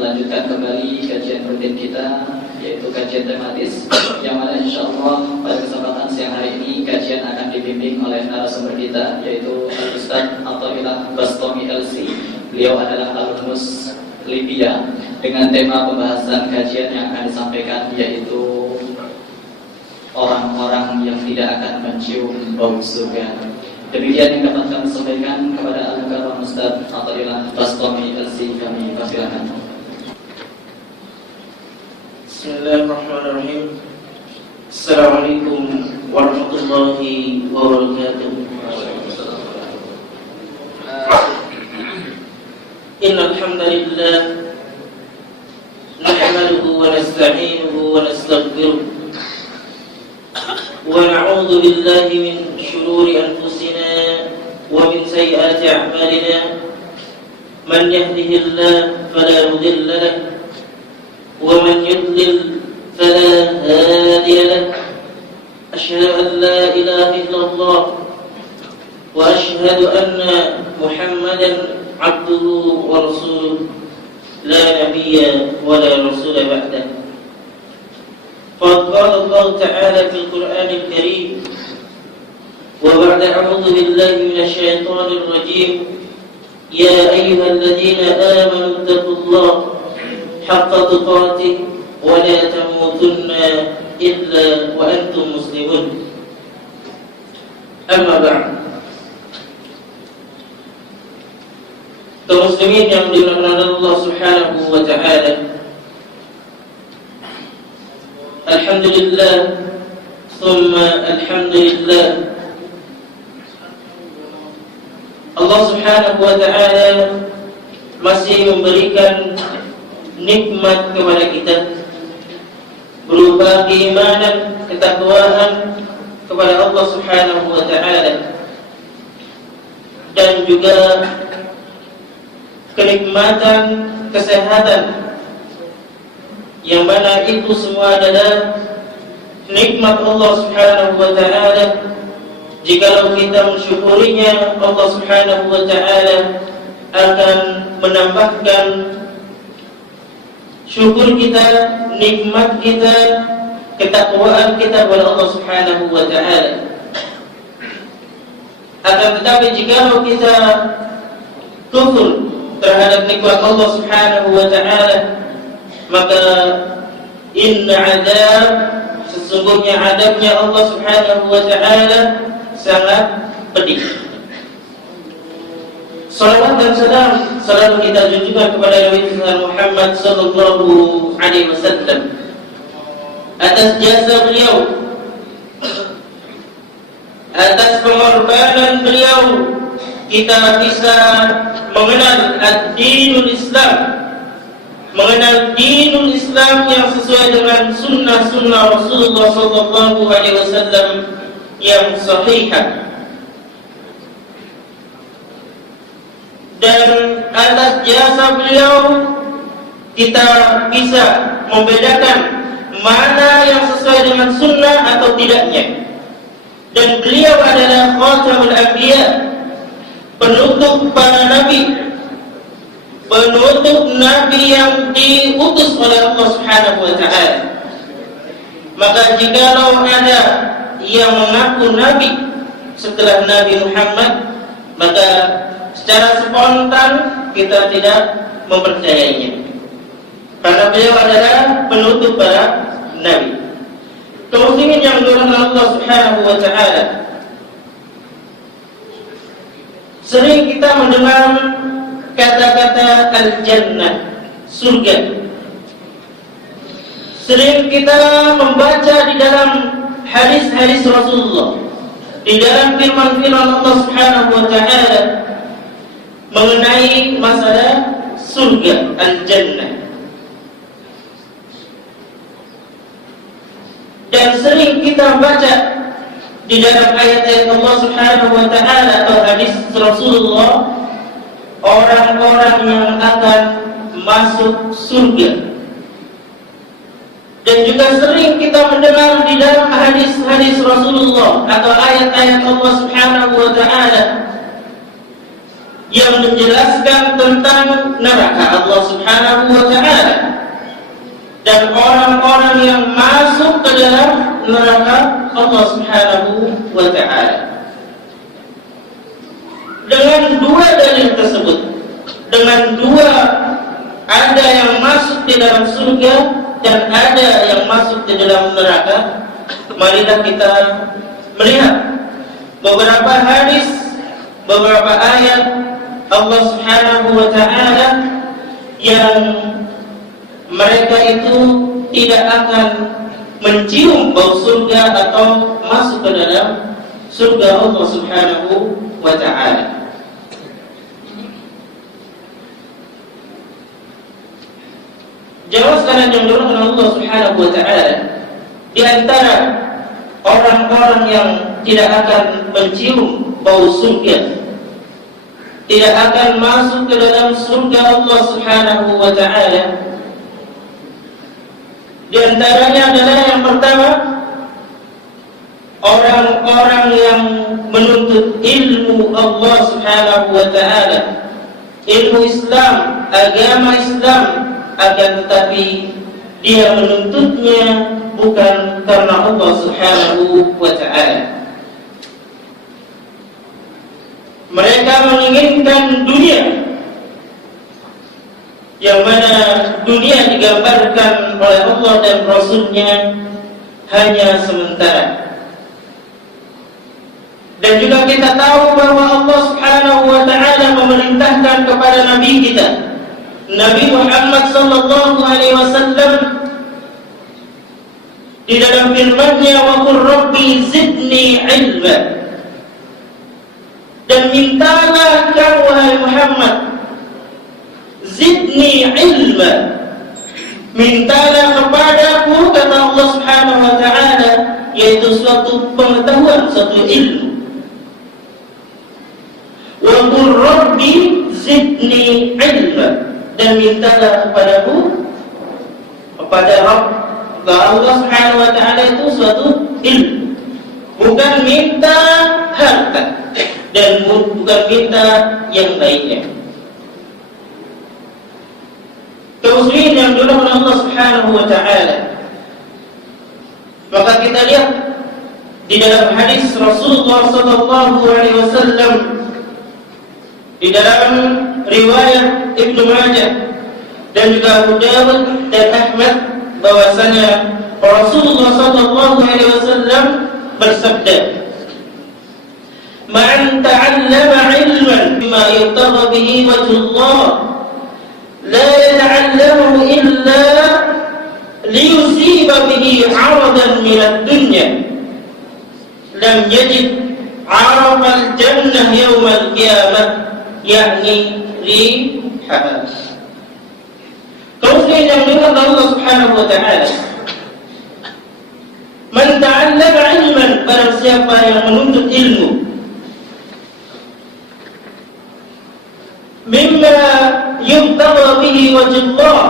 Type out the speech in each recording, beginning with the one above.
melanjutkan kembali kajian rutin kita, yaitu kajian tematis, yang mana insyaallah pada kesempatan siang hari ini kajian akan dibimbing oleh narasumber kita, yaitu Ustaz Athaillah Bastami LC. Beliau adalah alumnus Libya, dengan tema pembahasan kajian yang akan disampaikan yaitu orang-orang yang tidak akan mencium bau surga. Demikian yang dapat kami sampaikan kepada Al-Mukarram Ustaz Athaillah Bastami LC. Kami persilakan. Bismillahirrahmanirrahim. Assalamualaikum warahmatullahi wabarakatuh. Innal hamdalillah nahmaduhu wa nasta'inuhu wa nastaghfiruh wa na'udzu billahi min shururi anfusina wa min sayyiati a'malina. Man yahdihillahu fala mudilla lahu wa man yudlil fala hadiya lahu. Asyhadu an la ilaha illallah wa asyhadu anna Muhammadan abduhu wa rasuluh la nabiyya wa la rasula ba'dah. Qad qala Allah ta'ala fil Qur'anil Karim wa ba'da a'udzu billahi minasy syaithanir rajim. Ya ayyuhalladzina amanu taqullaha haqqa tuqatih wa la tamutunna illa wa antum muslimun. Amma ba'd. Kaum muslimin yang dimuliakan Allah Subhanahu wa ta'ala, alhamdulillah thumma alhamdulillah, Allah Subhanahu wa ta'ala masih memberikan nikmat kepada kita berupa keimanan, ketakwaan kepada Allah Subhanahu wa ta'ala, dan juga kenikmatan kesehatan, yang mana itu semua adalah nikmat Allah Subhanahu wa ta'ala. Jikalau kita mensyukurinya, Allah Subhanahu wa ta'ala akan menambahkan syukur kita, nikmat kita, ketakwaan kita kepada Allah Subhanahu wa ta'ala. Akan tetapi jikalau kita kufur terhadap nikmat Allah Subhanahu wa ta'ala, maka inna adab, sesungguhnya adabnya Allah Subhanahu wa ta'ala sangat pedih. Salawat dan salam selalu kita junjukkan kepada Nabi Muhammad sallallahu alaihi wasallam atas jasa beliau, atas pengorbanan beliau kita bisa mengenal ad-dinul Islam, mengenal dinul Islam yang sesuai dengan sunnah-sunnah Rasulullah sallallahu alaihi wasallam yang sahihah. Dan atas jasa beliau kita bisa membedakan mana yang sesuai dengan sunnah atau tidaknya. Dan beliau adalah khatamul anbiya, penutup para nabi, penutup nabi yang diutus oleh Allah Subhanahu wa ta'ala. Maka jikalau ada yang mengaku nabi setelah Nabi Muhammad, maka secara spontan kita tidak mempercayainya, karena beliau adalah penutup para nabi. Kaum muslimin yang dimuliakan Allah Subhanahu wa ta'ala, sering kita mendengar kata-kata al-jannah, surga. Sering kita membaca di dalam hadis-hadis Rasulullah, di dalam firman-firman Allah Subhanahu wa ta'ala mengenai masalah surga, al-jannah. Dan sering kita baca di dalam ayat-ayat Allah Subhanahu wa ta'ala atau hadis Rasulullah, orang-orang yang akan masuk surga. Dan juga sering kita mendengar di dalam hadis-hadis Rasulullah atau ayat-ayat Allah Subhanahu wa ta'ala yang menjelaskan tentang neraka Allah Subhanahu wa ta'ala dan orang-orang yang masuk ke dalam neraka Allah Subhanahu wa ta'ala. Dengan dua dalil tersebut, dengan dua, ada yang masuk di dalam surga dan ada yang masuk di dalam neraka, marilah kita melihat beberapa hadis, beberapa ayat Allah Subhanahu wa ta'ala yang mereka itu tidak akan mencium bau surga atau masuk ke dalam surga Allah Subhanahu wa ta'ala. Jawab sekalian yang dirahmati Allah Subhanahu wa ta'ala, di antara orang-orang yang tidak akan mencium bau surga, tidak akan masuk ke dalam surga Allah Subhanahu wa ta'ala, di antaranya adalah yang pertama, orang-orang yang menuntut ilmu Allah Subhanahu wa ta'ala, ilmu Islam, agama Islam, akan tetapi dia menuntutnya bukan karena Allah Subhanahu wa ta'ala. Mereka menginginkan dunia, yang mana dunia digambarkan oleh Allah dan Rasul-Nya hanya sementara. Dan juga kita tahu bahwa Allah Subhanahu wa ta'ala memerintahkan kepada Nabi kita, Nabi Muhammad sallallahu alaihi wasallam, di dalam firman-Nya, wa qur rabbi zidni ilma, dan mintalah kau wahai Muhammad, zidni ilma, mintalah kepadaku, kata Allah Subhanahu wa ta'ala, yaitu suatu pengetahuan, suatu ilmu. Wa qur rabbi zidni ilma, dan mintalah kepadaku, kepada Rabb, Allah Subhanahu wa ta'ala itu suatu ilmu, bukan minta harta dan bukan minta yang lainnya. Kaum muslimin yang dirahmati Allah Subhanahu wa ta'ala, maka kita lihat di dalam hadis Rasulullah sallallahu alaihi wasallam, di dalam riwayat Ibnu Majah dan juga Abu Dawud dan Ahmad, bahwasanya Rasulullah sallallahu alaihi wasallam bersabda, "Man ta'allama 'ilman bima yabtagha bihi wajhullah, la yata'allamu illa liyusiba bihi 'aradan min ad-dunya, lam yajid 'arafal jannah yawmal qiyamah, yakni rihaha." Kaum yang dirahmati Allah Subhanahu wa ta'ala, man ta'allama 'ilman, barang siapa yang menuntut ilmu, mimma yubtagha bihi wajhullah,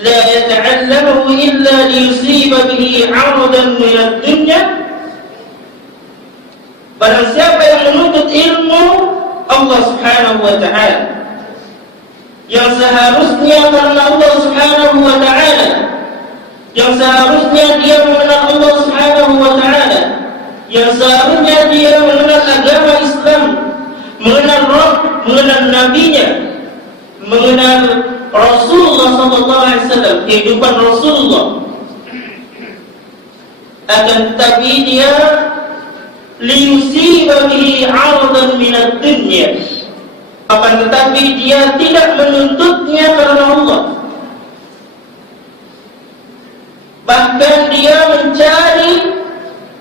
la yata'allamu illa liyusiba bihi 'aradan min ad-dunya, barang siapa yang menuntut ilmu Allah Subhanahu wa ta'ala, yang seharusnya karena Allah Subhanahu wa ta'ala, yang seharusnya dia mengenal Allah Subhanahu wa ta'ala, yang seharusnya dia mengenal agama Islam, mengenal Rabb, mengenal Nabi-Nya, mengenal Rasulullah sallallahu alaihi wasallam, kehidupan Rasulullah, akan tetapi dia liyusiba bihi 'aradan min ad-dunya, akan tetapi dia tidak menuntutnya karena Allah, bahkan dia mencari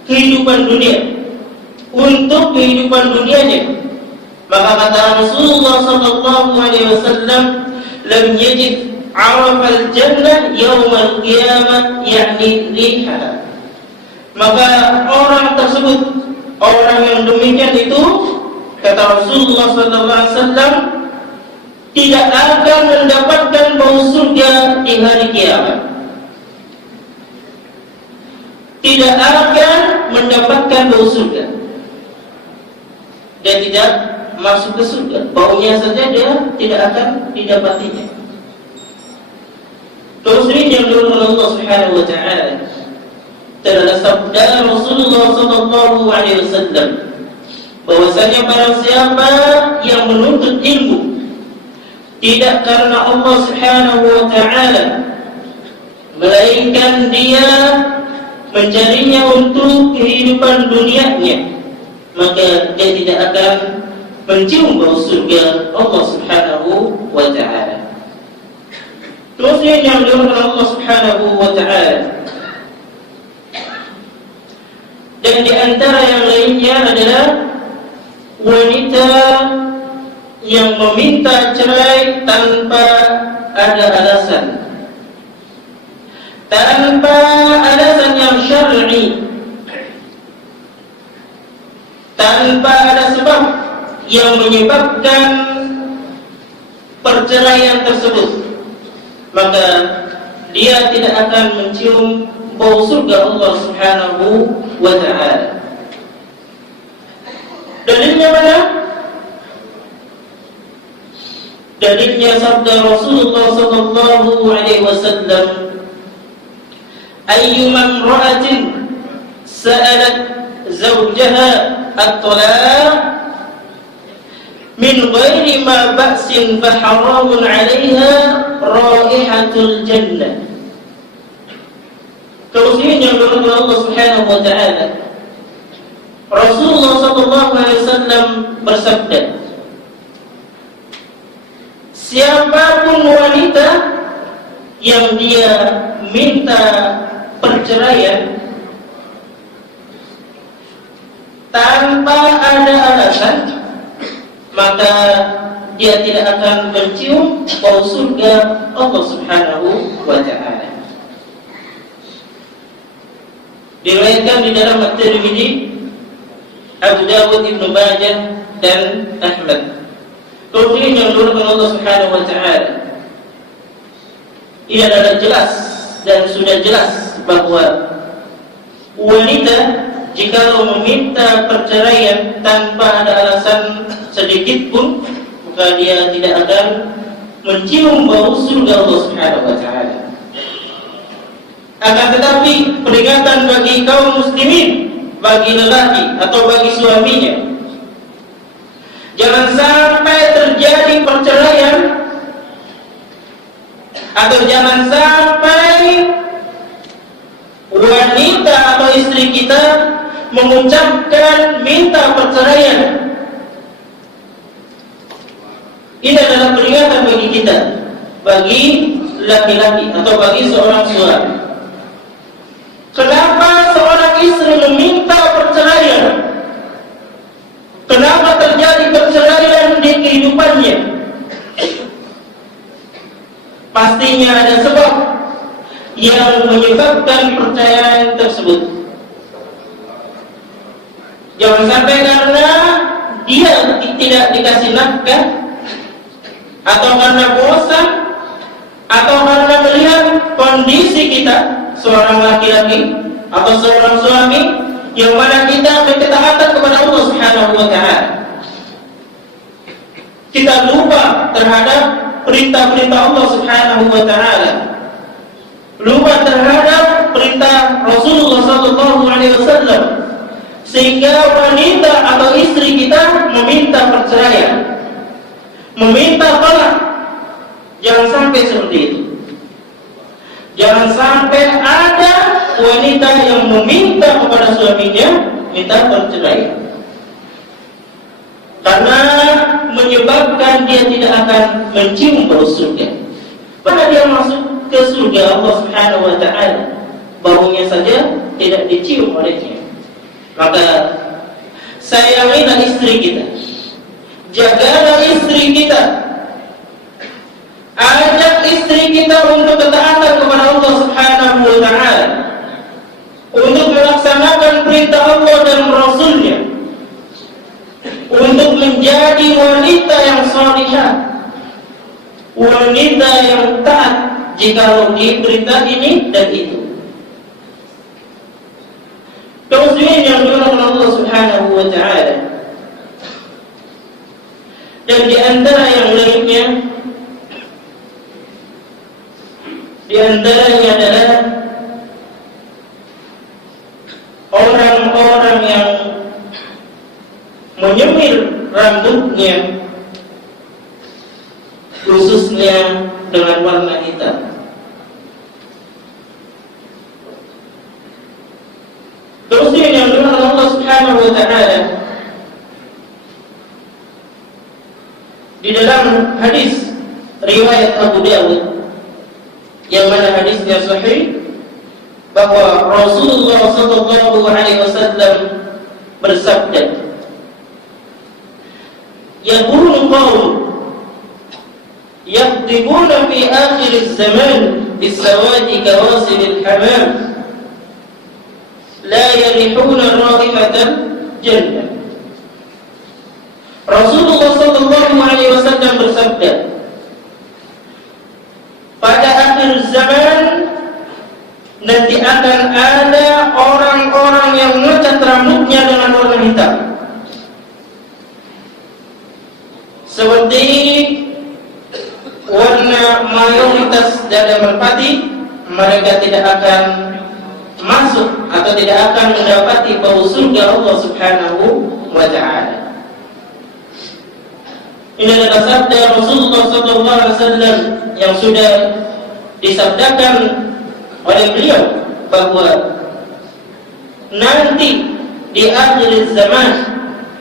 kehidupan dunia untuk kehidupan dunianya. Maka kata Rasulullah sallallahu alaihi wasallam, lam yajid 'arafal jannah yaumal qiyamah, yakni riha. Maka orang tersebut, orang yang demikian itu, kata Rasulullah sallallahu alaihi wasallam, tidak akan mendapatkan bau surga di hari kiamat, tidak akan mendapatkan bau surga. Dia tidak masuk ke surga. Baunya saja dia tidak akan didapatinya. Muslimin yang dimuliakan Allah Subhanahu wa taala, terdapat sabda Rasulullah sallallahu alaihi wasallam bahwasanya barang siapa yang menuntut ilmu tidak karena Allah Subhanahu wa taala, melainkan dia mencarinya untuk kehidupan dunianya, maka dia tidak akan mencium bau surga Allah Subhanahu wa taala. Terusnya yang dimuliakan Allah Subhanahu wa taala, dan di antara yang lainnya adalah wanita yang meminta cerai tanpa ada alasan, tanpa alasan yang syar'i, tanpa ada sebab yang menyebabkan perceraian tersebut, maka dia tidak akan mencium bau surga Allah Subhanahu wa ta'ala. Dalilnya mana? Dalilnya sabda Rasulullah sallallahu alaihi wasallam, ayyuma imra'atin sa'alat zawjaha at-talaq min ghairi ma ba'sin fa haramun 'alaiha raihatul jannah. Muslimin yang dimuliakan Allah Subhanahu wa taala, Rasulullah sallallahu alaihi wasallam bersabda, siapapun wanita yang dia minta perceraian tanpa ada alasan, maka dia tidak akan mencium bau surga Allah Subhanahu wa taala. Diriwayatkan di dalam At-Tirmidzi, Abu Dawud, Ibnu Majah dan Ahmad. Kemudian yang dimuliakan Allah Subhanahu wa taala, ini adalah jelas dan sudah jelas bahwa wanita jika meminta perceraian tanpa ada alasan sedikit pun, maka dia tidak akan mencium bau surga Allah Subhanahu wa taala. Akan tetapi peringatan bagi kaum muslimin, bagi lelaki atau bagi suaminya, jangan sampai terjadi perceraian, atau jangan sampai wanita atau istri kita mengucapkan minta perceraian. Ini adalah peringatan bagi kita, bagi laki-laki atau bagi seorang suami. Kenapa seorang istri meminta perceraian? Kenapa terjadi perceraian di kehidupannya? Pastinya ada sebab yang menyebabkan perceraian tersebut. Jangan sampai karena dia tidak dikasih nafkah, atau karena bosan, atau karena melihat kondisi kita seorang laki-laki atau seorang suami yang mana kita berketaatan kepada Allah Subhanahu wa taala, kita lupa terhadap perintah-perintah Allah Subhanahu wa taala, lupa terhadap perintah Rasulullah sallallahu alaihi wasallam, sehingga wanita atau istri kita meminta perceraian, meminta talak. Jangan sampai seperti itu. Jangan sampai ada wanita yang meminta kepada suaminya minta perceraian, karena menyebabkan dia tidak akan mencium bau surga. Karena dia masuk ke surga Allah Subhanahu wa taala, baunya saja tidak dicium olehnya. Maka sayangilah istri kita, jagalah istri kita, ajak istri kita untuk ketaatan kepada Allah Subhanahu wa taala, untuk melaksanakan perintah Allah dan Rasul-Nya, untuk menjadi wanita yang salihah, wanita yang taat jika diperintah ini dan itu. Muslimin yang dimuliakan Allah Subhanahu wa taala, Dan di antara yang lainnya, di antaranya adalah orang-orang yang menyemir rambutnya, khususnya dengan warna hitam. Terus yang dimaksud Allah Subhanahu wa taala di dalam hadis riwayat Abu Dawud, yang mana hadisnya sahih, bahwa Rasulullah sallallahu alaihi wasallam bersabda, "Yaqulu qaum yaqdibuna fi akhir az-zaman bis-sawadi kawasil al-hamam la yarihuna ra'ihatal jannah." Rasulullah sallallahu alaihi wasallam bersabda, pada akhir zaman nanti akan ada orang-orang yang mengecat rambutnya dengan warna hitam, seperti warna mayoritas dalam merpati. Mereka tidak akan masuk atau tidak akan mendapati bau surga Allah Subhanahu wa ta'ala. Ini adalah sabda Rasulullah SAW yang sudah disabdakan oleh beliau, bahwa nanti di akhir zaman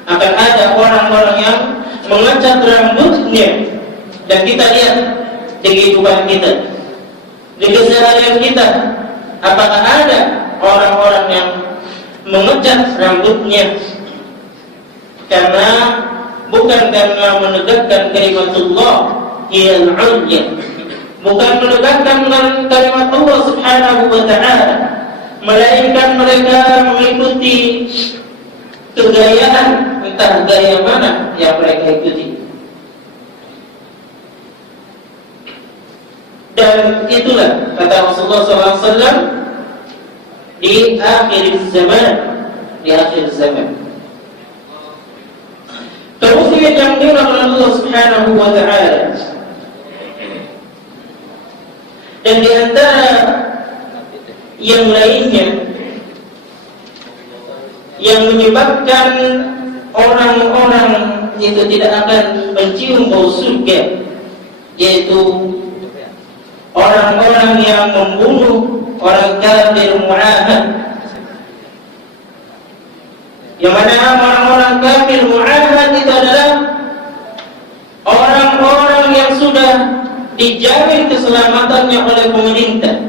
akan ada orang-orang yang mengecat rambutnya. Dan kita lihat di kehidupan kita, di keseharian kita, apakah ada orang-orang yang mengecat rambutnya bukan karena menegakkan kalimatullah yang ulya, bukan menegakkan kalimat Allah Subhanahu wa ta'ala, melainkan mereka mengikuti kegayaan, entah gaya mana yang mereka ikuti. Dan itulah kata Rasulullah SAW, di akhir zaman. Kemudian yang dilakukan Allah Subhanahu wa ta'ala, dan di antara yang lainnya yang menyebabkan orang-orang itu tidak akan mencium bau surga, yaitu orang-orang yang membunuh orang kafir mu'ahad. Yang mana orang-orang kafir mu'ahad itu adalah orang-orang yang sudah dijamin keselamatannya oleh pemerintah,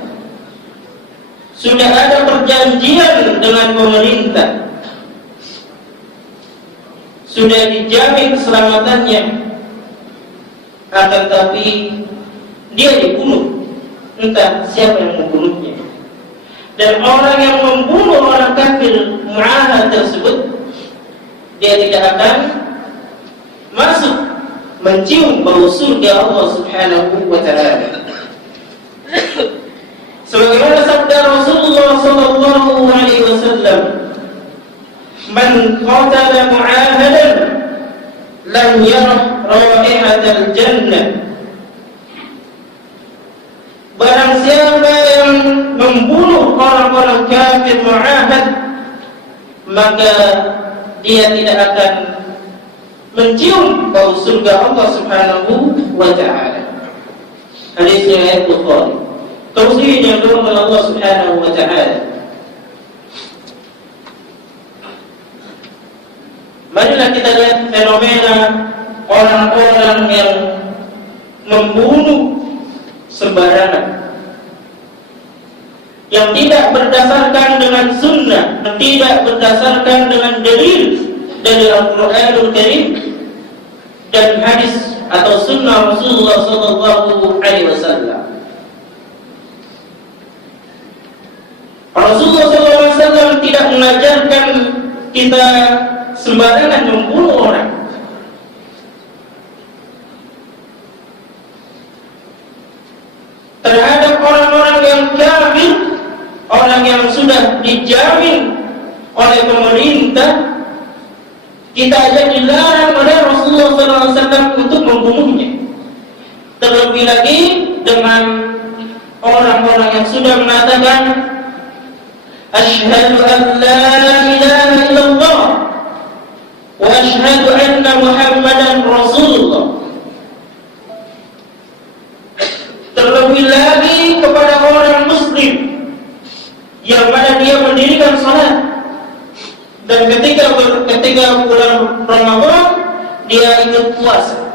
sudah ada perjanjian dengan pemerintah, sudah dijamin keselamatannya, akan tapi dia dibunuh, entah siapa yang membunuhnya. Dan orang yang membunuh orang kafir mu'ahad tersebut, dia tidak akan masuk mencium bau surga Allah Subhanahu wa ta'ala. Sebagaimana sabda Rasulullah sallallahu alaihi wasallam, "Man qatala mu'ahadan lam yarah raihatal jannah." Barang siapa yang membunuh orang-orang kafir mu'ahad, maka dia tidak akan mencium bau surga Allah Subhanahu wa ta'ala. Hadisnya ayat Bukhari. Tausiah yang dilakukan Allah Subhanahu wa ta'ala. Marilah kita lihat fenomena orang-orang yang membunuh sembarangan, yang tidak berdasarkan dengan sunnah, yang tidak berdasarkan dengan dalil dari Al-Quranul Karim dan hadis atau sunnah Rasulullah sallallahu alaihi wasallam. Rasulullah sallallahu alaihi wasallam tidak mengajarkan kita sembarangan membunuh orang. Terhadap orang-orang yang kafir, orang yang sudah dijamin oleh pemerintah, kita aja dilarang oleh Rasulullah SAW untuk membunuhnya. Terlebih lagi dengan orang-orang yang sudah mengatakan asyhadu an la ilaha illallah wa asyhadu anna Muhammadan Rasulullah. Terlebih lagi kepada orang muslim yang mana dia mendirikan salat, dan ketika bulan Ramadan dia ikut puasa,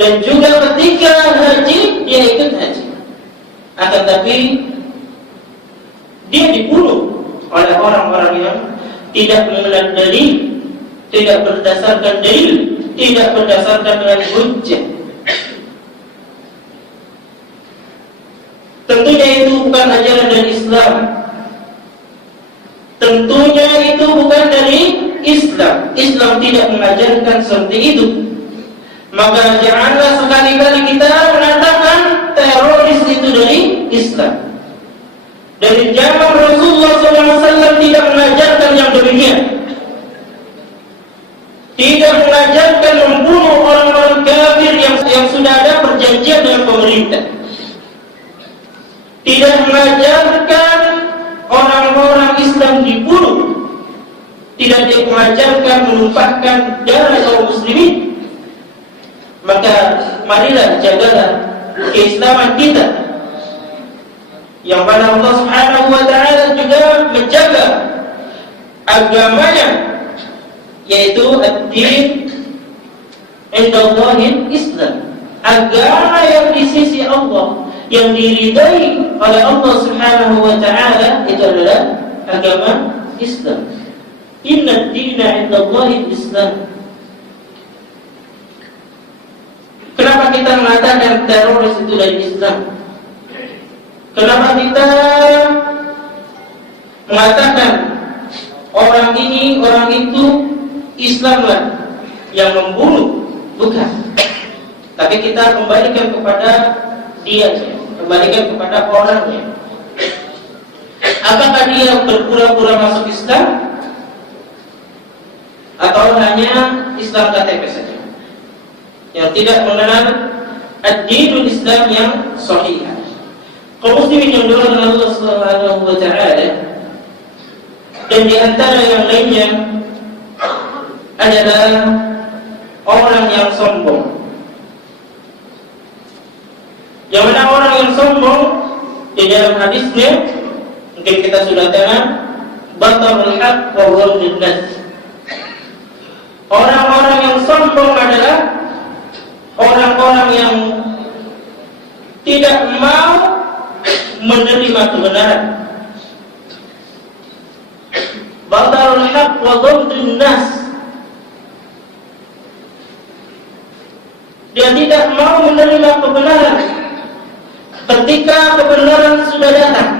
dan juga ketika haji dia ikut haji. Akan tapi dia dibunuh oleh orang-orang yang tidak mengenal dalil, tidak berdasarkan dalil, tidak berdasarkan dengan hujjah. Tentunya itu bukan ajaran dari Islam. Tentunya itu bukan dari Islam. Islam tidak mengajarkan seperti itu. Maka janganlah sekali-kali kita mengatakan teroris itu dari Islam. Dari zaman Rasulullah SAW tidak mengajarkan yang demikian. Tidak mengajarkan membunuh orang-orang kafir yang sudah ada perjanjian dengan pemerintah. Tidak mengajarkan orang-orang Islam dibunuh. Tidak mengajarkan menumpahkan darah kaum muslimin. Maka marilah jagalah keislaman kita, yang mana Allah Subhanahu wa taala juga menjaga agamanya, yaitu ad-din indallahil Islam. Agama yang di sisi Allah, yang diridai oleh Allah Subhanahu wa taala, itu adalah agama Islam. Inna ad-dina indallahil Islam. Kenapa kita mengatakan teroris itu dari Islam? Kenapa kita mengatakan orang ini, orang itu Islamlah yang membunuh? Bukan. Tapi kita kembalikan kepada dia, kembalikan kepada orangnya. Apakah dia berpura-pura masuk Islam, atau hanya Islam KTP saja, yang tidak mengenal ad-dinul Islam yang sahih? Kaum muslimin yang dimuliakan Allah Subhanahu wa taala, dan di antara yang lainnya adalah orang yang sombong. Yang mana orang yang sombong di dalam hadisnya mungkin kita sudah dengar, batarul haq wa ghamdun nas. Orang-orang yang sombong adalah orang-orang yang tidak mau menerima kebenaran. Batarul haq wa ghamdun nas. Dia tidak mau menerima kebenaran ketika kebenaran sudah datang.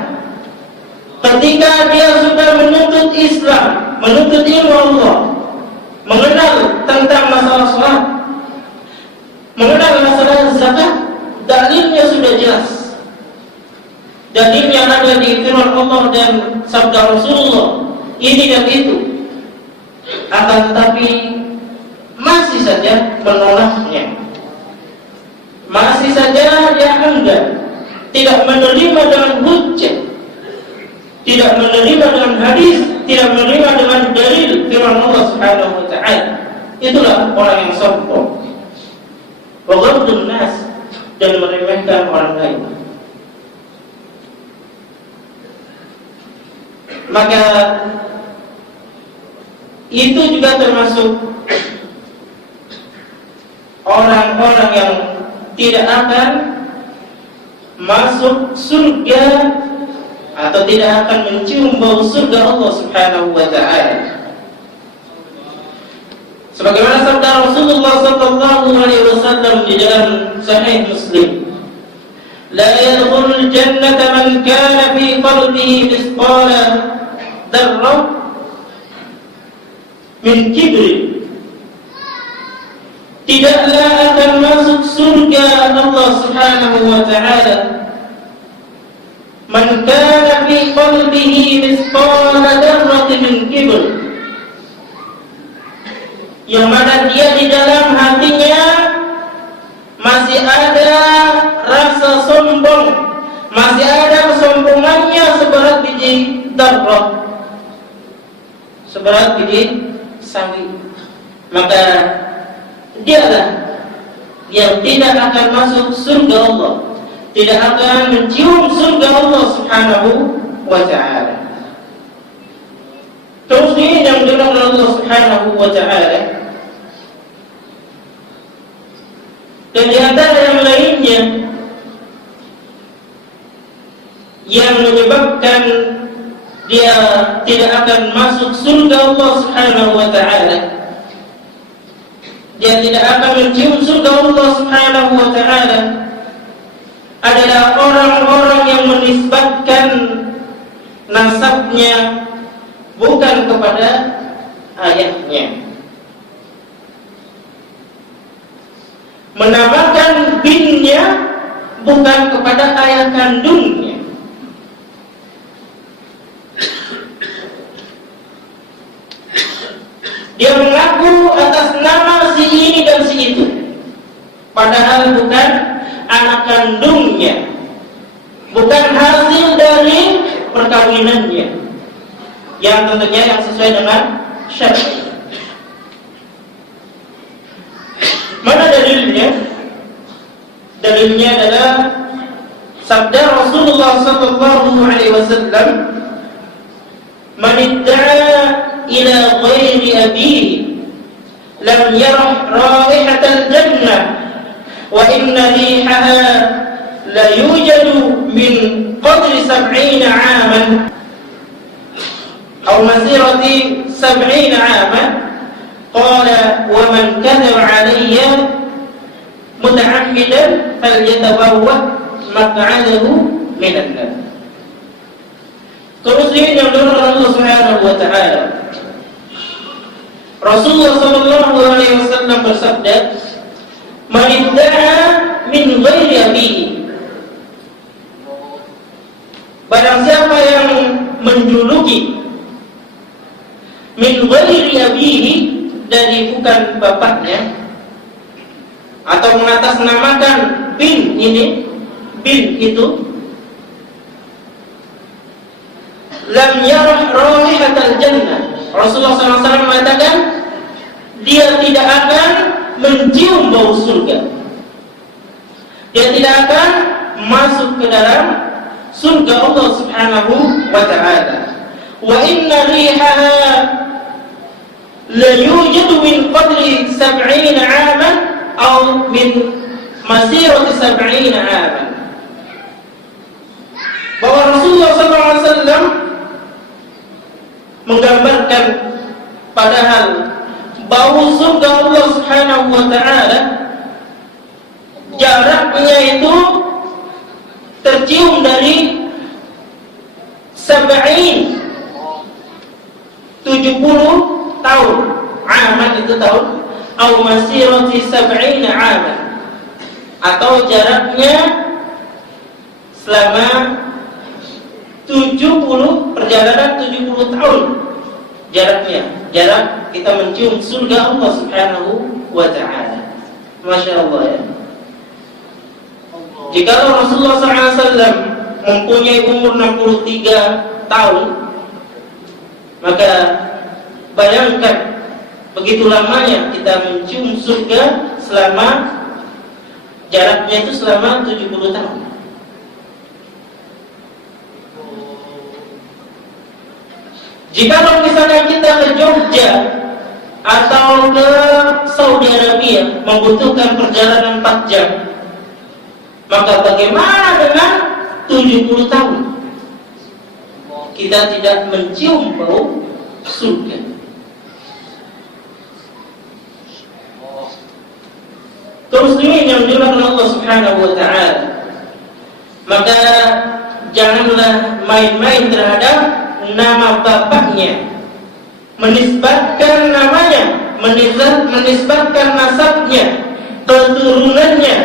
Ketika dia sudah menuntut Islam, menuntut ilmu Allah, mengenal tentang masalah salat, mengenal masalah zakat, dalilnya sudah jelas. Dalilnya ada di firman Allah dan sabda Rasulullah, ini dan itu. Akan tetapi masih saja menolaknya, masih saja dia enggan, tidak menerima dengan hujjah, tidak menerima dengan hadis, tidak menerima dengan dalil firman Allah Subhanahu wa taala. Itulah orang yang sombong. Wa ghamdun nas, dan meremehkan orang lain. Maka itu juga termasuk orang-orang yang tidak akan masuk surga atau tidak akan mencium bau surga Allah Subhanahu wa taala. Sebagaimana sabda Rasulullah sallallahu alaihi wasallam di dalam Sahih Muslim, la yadkhulul jannata man kana fi qalbihi mithqala dzarrah min kibr. Tidaklah akan masuk surga Allah Subhanahu wa taala man kana fi qalbihi mithqala dzarratin min kibr. yang mana dia di dalam hatinya masih ada rasa sombong, masih ada kesombongannya seberat biji darah, seberat biji sawi, maka dialah yang tidak akan masuk surga Allah, tidak akan mencium surga Allah Subhanahu wa ta'ala. Terus ini yang dilakukan Allah Subhanahu wa ta'ala. Dan di antara yang lainnya yang menyebabkan dia tidak akan masuk surga Allah Subhanahu wa ta'ala, dia tidak akan mencium surga Allah Subhanahu wa ta'ala, adalah orang-orang yang menisbatkan nasabnya bukan kepada ayahnya, menamakan binnya bukan kepada ayah kandungnya. Dia mengaku atas nama si ini dan si itu, padahal bukan anak kandungnya, bukan hasil dari perkawinannya, yang tentunya yang sesuai dengan syariat. Mana dalilnya? Dalilnya adalah sabda Rasulullah sallallahu alaihi wasallam, "Man idda'a ila ghairi abihi lam yarah raihatal jannah wa inna rihaha la yujadu min qadri 70 'aman aw masirati 70 'aman." Qala wa man kadhaba 'alayya muta'ammidan falyatabawwa maq'adahu minan nar. Terus ini yang dilakukan Allah Subhanahu wa ta'ala. Rasulullah sallallahu alaihi wasallam bersabda, "Man idda'a min ghairi abihi." Barang siapa yang menjuluki min ghairi abihi, dari bukan bapaknya, atau mengatasnamakan bin ini, bin itu, lam yarah raihatal jannah. Rasulullah SAW mengatakan dia tidak akan mencium bau surga, dia tidak akan masuk ke dalam surga Allah Subhanahu wa ta'ala. Wa inna rihaha la yujadu min qadri 70 'aman aw min masirati 70 'aman. Bahwa Rasulullah SAW menggambarkan padahal bau surga Allah Subhanahu wa ta'ala jaraknya itu tercium dari 70 tahun, aman itu tahun, atau masirati 70 aman, atau jaraknya selama 70 perjalanan 70 tahun jaraknya, jarak kita mencium surga Allah Subhanahu wa ta'ala. Masya Allah ya. Jika Rasulullah SAW mempunyai umur 63 tahun, maka bayangkan begitu lamanya kita mencium surga selama jaraknya itu selama 70 tahun. Jika misalnya kita ke Jogja atau ke Saudi Arabia membutuhkan perjalanan 4 jam, maka bagaimana dengan 70 tahun kita tidak mencium bau surga? Terus ini yang dilakukan Allah Subhanahu wa ta'ala. Maka janganlah main-main terhadap nama bapaknya, menisbatkan namanya, menisbatkan nasabnya, keturunannya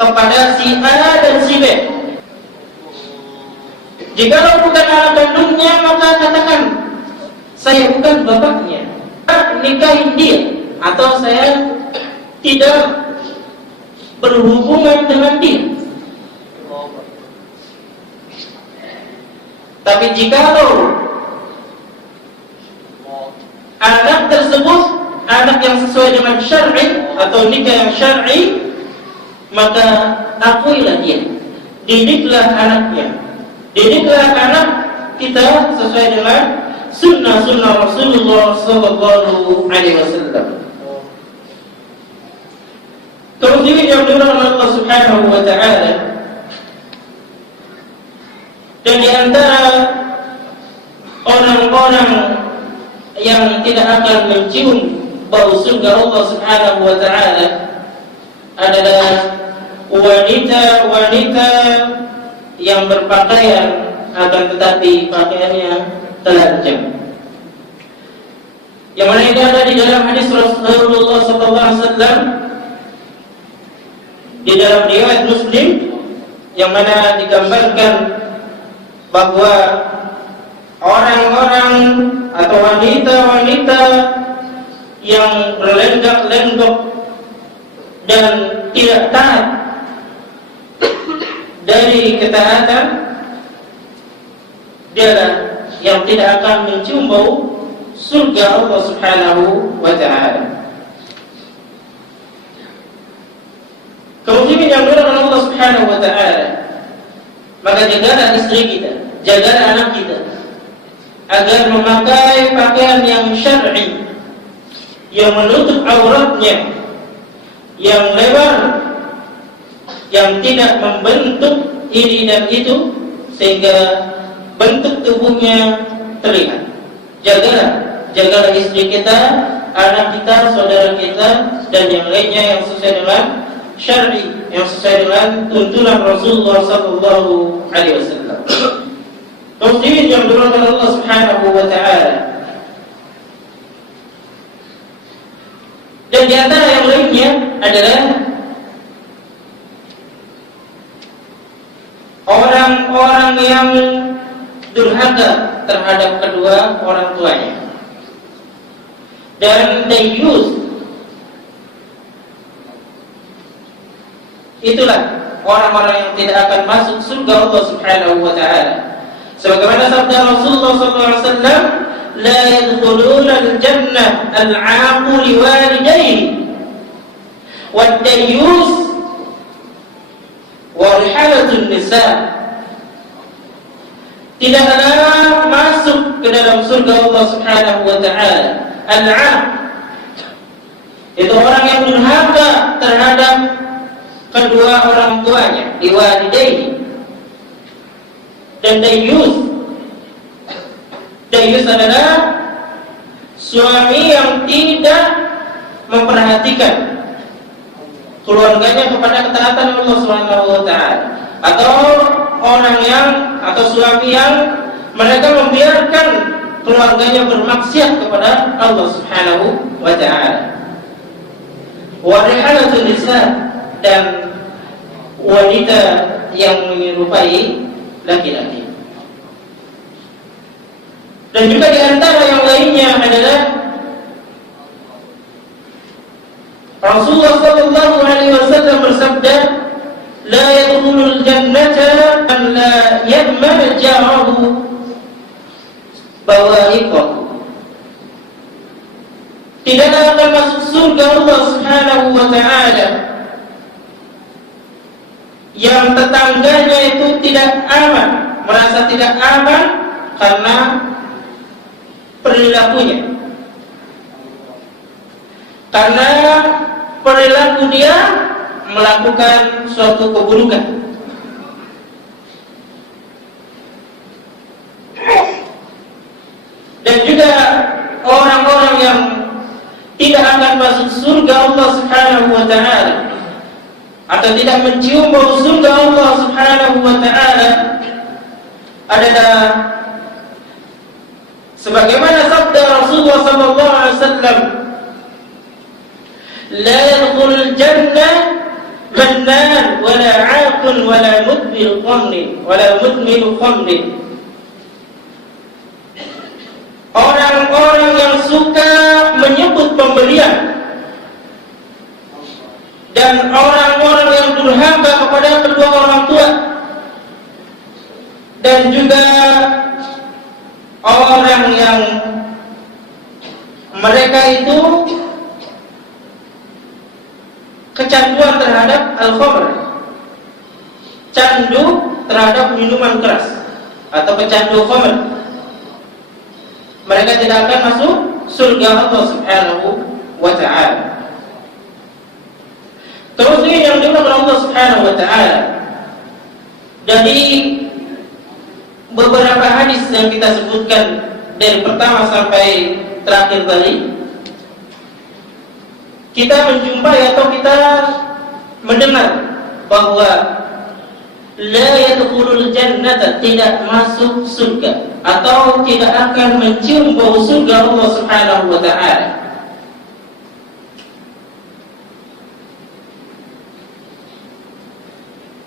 kepada si A dan si B. Jika bukan anak kandungnya, maka katakan saya bukan bapaknya, nikahin dia, atau tidak berhubungan dengan dia. Tapi jikalau anak tersebut anak yang sesuai dengan syar'i atau nikah yang syar'i, maka akuilah dia, didiklah anaknya, didiklah anak kita sesuai dengan sunnah-sunnah Rasulullah sallallahu alaihi wasallam. Kemudian yang dilakukan Allah Subhanahu wa taala, dan di antara orang-orang yang tidak akan mencium bau surga Allah Subhanahu wa taala adalah wanita-wanita yang berpakaian akan tetapi pakaiannya telanjang. Yang mana itu ada di dalam hadis Rasulullah sallallahu alaihi wasallam di dalam riwayat Muslim, yang mana digambarkan bahwa orang-orang atau wanita-wanita yang berlenggak-lenggok dan tidak taat dari ketaatan, dialah yang tidak akan mencium bau surga Allah Subhanahu wa taala. Kemudian yang dilakukan Allah Subhanahu wa taala, maka jagalah istri kita, jagalah anak kita agar memakai pakaian yang syar'i, yang menutup auratnya, yang lebar, yang tidak membentuk ini dan itu sehingga bentuk tubuhnya terlihat. Jagalah istri kita, anak kita, saudara kita, dan yang lainnya yang sesuai dengan syar'i, yang sesuai dengan tuntunan Rasulullah sallallahu alaihi wasallam. Muslimin yang dirahmati Allah Subhanahu wa taala. Dan di antara yang lainnya adalah orang-orang yang durhaka terhadap kedua orang tuanya dan dayus. Itulah orang-orang yang tidak akan masuk surga Allah Subhanahu wa taala. Sebagaimana sabda Rasulullah sallallahu alaihi wasallam, la yadkhuluna al-jannah al-'aqu liwalidayhi wad-dayyus wa rihalatun nisa. Tidaklah masuk ke dalam surga Allah Subhanahu wa taala al-'aqu, itu orang yang durhaka terhadap kedua orang tuanya, liwalidayhi. Dan dayus adalah suami yang tidak memperhatikan keluarganya kepada ketaatan Allah Subhanahu wa taala, atau orang yang atau suami yang mereka membiarkan keluarganya bermaksiat kepada Allah Subhanahu wa taala. Wa rihalatun nisa, dan wanita yang menyerupai laki-laki. Dan juga di antara yang lainnya adalah Rasulullah sallallahu alaihi wasallam bersabda, la yadkhulul jannata man la ya'man jarahu bawa'iqahu. Tidaklah akan masuk surga Allah Subhanahu wa taala yang tetangganya itu tidak aman, merasa tidak aman karena perilakunya, karena perilaku dia melakukan suatu keburukan. Dan juga orang-orang yang tidak akan masuk surga Allah Subhanahu wa taala atau tidak mencium bau surga Allah Subhanahu wa taala adalah sebagaimana sabda Rasulullah sallallahu alaihi wasallam, la yadkhulul jannah mannan wala 'aqun wala mudmil khamrin. Orang-orang yang suka menyebut pemberian dan orang-orang yang durhaka kepada kedua orang tua, dan juga orang yang mereka itu kecanduan terhadap al-khamr, candu terhadap minuman keras atau pecandu khamr. Mereka tidak akan masuk surga Allah Subhanahu wa ta'ala. Terus ini yang diulang Allah Subhanahu wa ta'ala dari beberapa hadis yang kita sebutkan dari pertama sampai terakhir tadi, kita menjumpai atau kita mendengar bahwa la yadkhulul jannata, tidak masuk surga atau tidak akan mencium bau surga Allah Subhanahu wa ta'ala.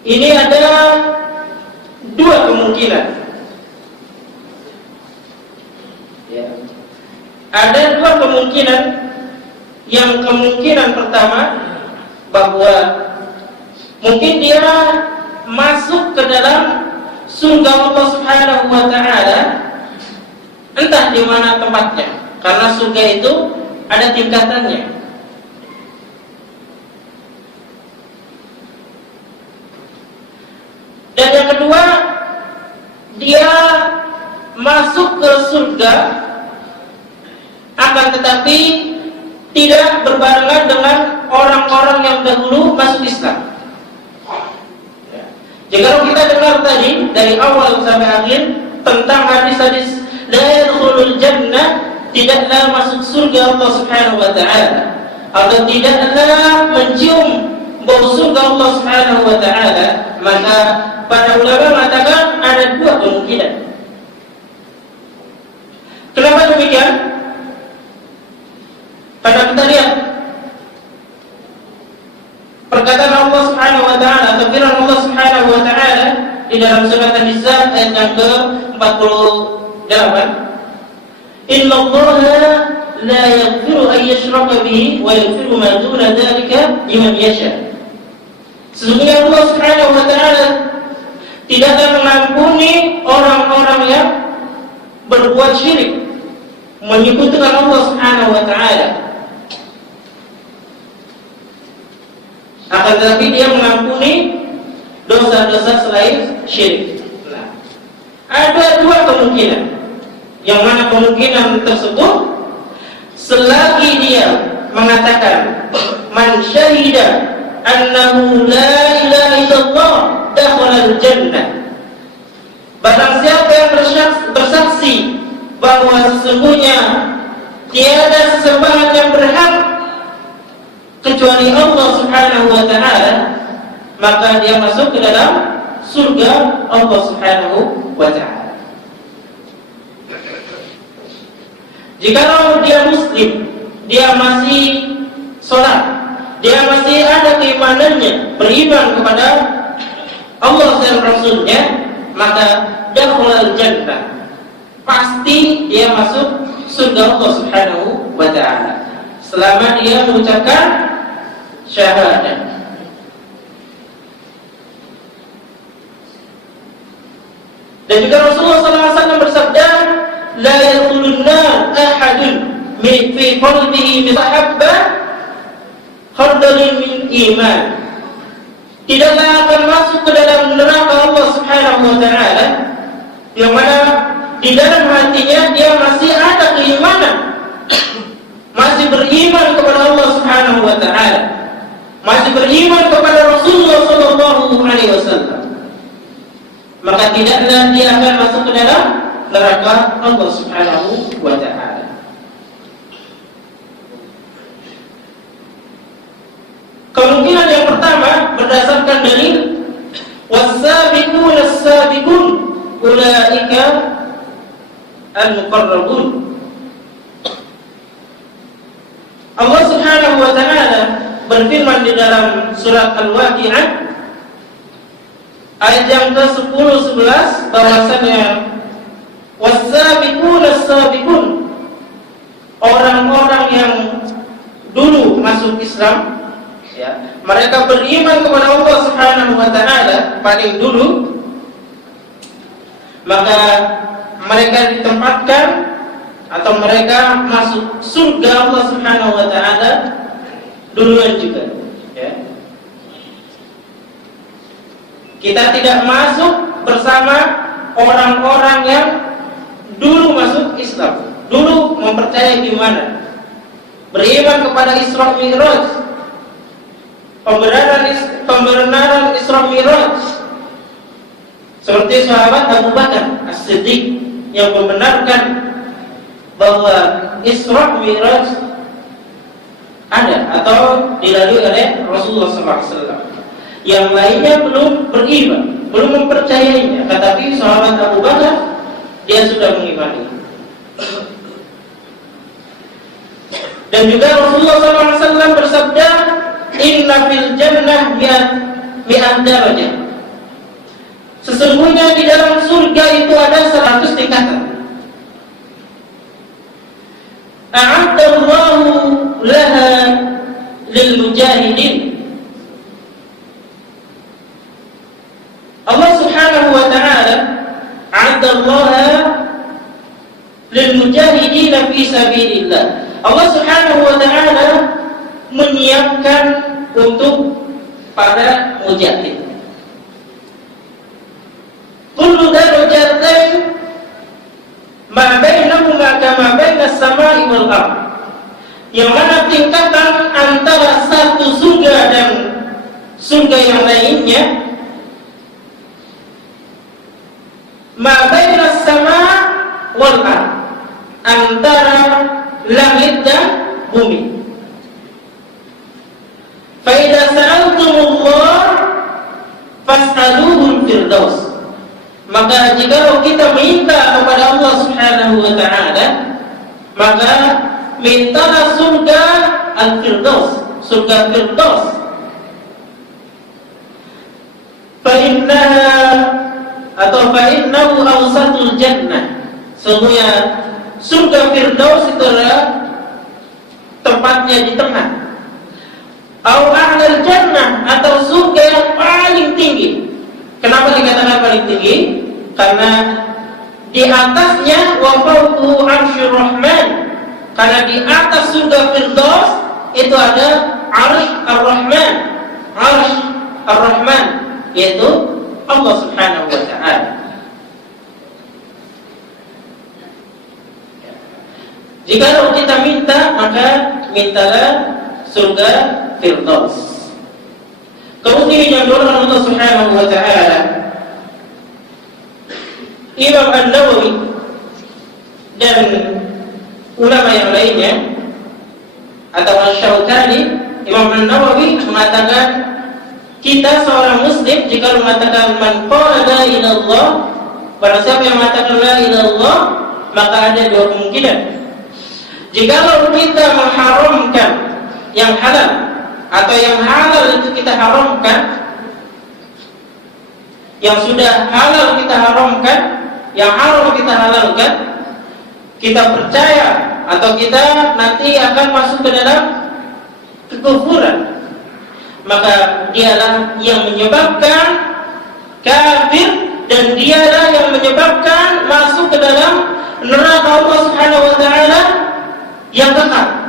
Ini ada dua kemungkinan. Ya. Ada dua kemungkinan. Yang kemungkinan pertama, bahwa mungkin dia masuk ke dalam surga Allah Subhanahu wa ta'ala, entah di mana tempatnya, karena surga itu ada tingkatannya. Dan yang kedua, dia masuk ke surga akan tetapi tidak berbarengan dengan orang-orang yang dahulu masuk Islam. Jika kita dengar tadi dari awal sampai akhir tentang hadis-hadis la yadkhulul jannah, tidaklah masuk surga Allah Subhanahu wa ta'ala, atau tidaklah mencium bau surga Allah Subhanahu wa ta'ala, maka para ulama mengatakan ada dua kemungkinan. Kenapa demikian? Karena kita lihat perkataan Allah Subhanahu wa ta'ala atau firman Allah Subhanahu wa ta'ala di dalam surat An-Nisa ayat yang ke-48, Innallaha la yaghfiru an yushraka bihi wa yaghfiru ma duna dzalika liman yasha. Sesungguhnya Allah Subhanahu wa ta'ala tidak akan mengampuni orang-orang yang berbuat syirik, menyekutukan Allah Subhanahu wa ta'ala. Akan tetapi dia mengampuni dosa-dosa selain syirik. Nah, ada dua kemungkinan. Yang mana kemungkinan tersebut, selagi dia mengatakan man syahida annahu la ilaha illallah dakhala al-jannah, barang siapa yang bersaksi bahwa sesungguhnya tiada sesembahan yang berhak kecuali Allah Subhanahu wa ta'ala, maka dia masuk ke dalam surga Allah Subhanahu wa ta'ala. Jikalau dia muslim, dia masih sholat, dia masih ada keimanannya, beriman kepada Allah dan Rasulnya, maka dakhalal jannah, pasti dia masuk surga Allah Subhanahu wa ta'ala selama dia mengucapkan syahadat. Dan juga Rasulullah SAW bersabda, la yadkhulunna ahadun fi qalbihi mahabbah khardalin min iman. Tidaklah akan masuk ke dalam neraka Allah Subhanahu wa ta'ala yang mana di dalam hatinya dia masih ada keimanan, masih beriman kepada Allah Subhanahu wa ta'ala, masih beriman kepada Rasulullah sallallahu alaihi wasallam, maka tidaklah dia akan masuk ke dalam neraka Allah Subhanahu wa ta'ala. Kemungkinan yang pertama berdasarkan dalil was-sabiqun as-sabiqun ulaika al-muqarrabun. Allah Subhanahu wa ta'ala berfirman di dalam surat Al-Waqi'ah ayat yang ke-10-11 bahwasanya was-sabiqun as-sabiqun, orang-orang yang dulu masuk Islam, Ya, mereka beriman kepada Allah Subhanahu wa taala paling dulu, maka mereka ditempatkan atau mereka masuk surga Allah Subhanahu wa taala duluan juga, ya. Kita tidak masuk bersama orang-orang yang dulu masuk Islam, dulu mempercayai iman, beriman kepada Isra Mi'raj, pembenaran Isra Mi'raj, seperti sahabat Abu Bakar As-Siddiq yang membenarkan bahwa Isra Mi'raj ada atau dilalui oleh Rasulullah SAW. Yang lainnya belum beriman, belum mempercayainya. Tetapi sahabat Abu Bakar dia sudah mengimani. Dan juga Rasulullah SAW bersabda, Inna fil jannah mi'at darajah. Sesungguhnya di dalam surga itu ada 100 tingkatan. A'addallahu laha lil mujahidin. Allah Subhanahu wa ta'ala a'addallaha lil mujahidin fi sabilillah. Allah Subhanahu wa ta'ala menyiapkan untuk para mujahid. Kullu darajatain ma bainahuma kama bainas samai wal ardh. Yang mana tingkatan antara satu surga dan surga yang lainnya, ma bainas sama wal ardh, antara langit dan bumi. Fa idza sa'altumullah fas'aluhul firdaus. Maka jika kita minta kepada Allah Subhanahu wa ta'ala, maka mintalah surga al-firdaus, surga firdaus. Fa innaha atau fa innahu awsatul jannah. Sesungguhnya surga firdaus itu adalah tempatnya di tengah. Au a'lal jannah, atau surga yang paling tinggi. Kenapa dikatakan paling tinggi? Karena di atasnya wa fawqahu 'arsyur rahman. Karena di atas surga firdaus itu ada 'arsy ar-rahman, 'arsy ar-rahman, yaitu Allah Subhanahu wa ta'ala. Jika kita minta, maka mintalah surga firdaus. Kemudian yang diuraikan Allah Subhanahu wa ta'ala, Imam An-Nawawi dan ulama yang lainnya atau Asy-Syaukani, Imam An-Nawawi mengatakan kita seorang muslim jika mengatakan man qala la ilaha illallah, barang siapa yang mengatakan la ilaha illallah, maka ada dua kemungkinan. Jikalau kita mengharamkan yang halal atau yang halal itu kita haramkan, yang sudah halal kita haramkan, yang haram kita halalkan, kita percaya atau kita nanti akan masuk ke dalam kekufuran, maka dialah yang menyebabkan kafir dan dialah yang menyebabkan masuk ke dalam neraka Allah Subhanahu wa ta'ala yang kekal.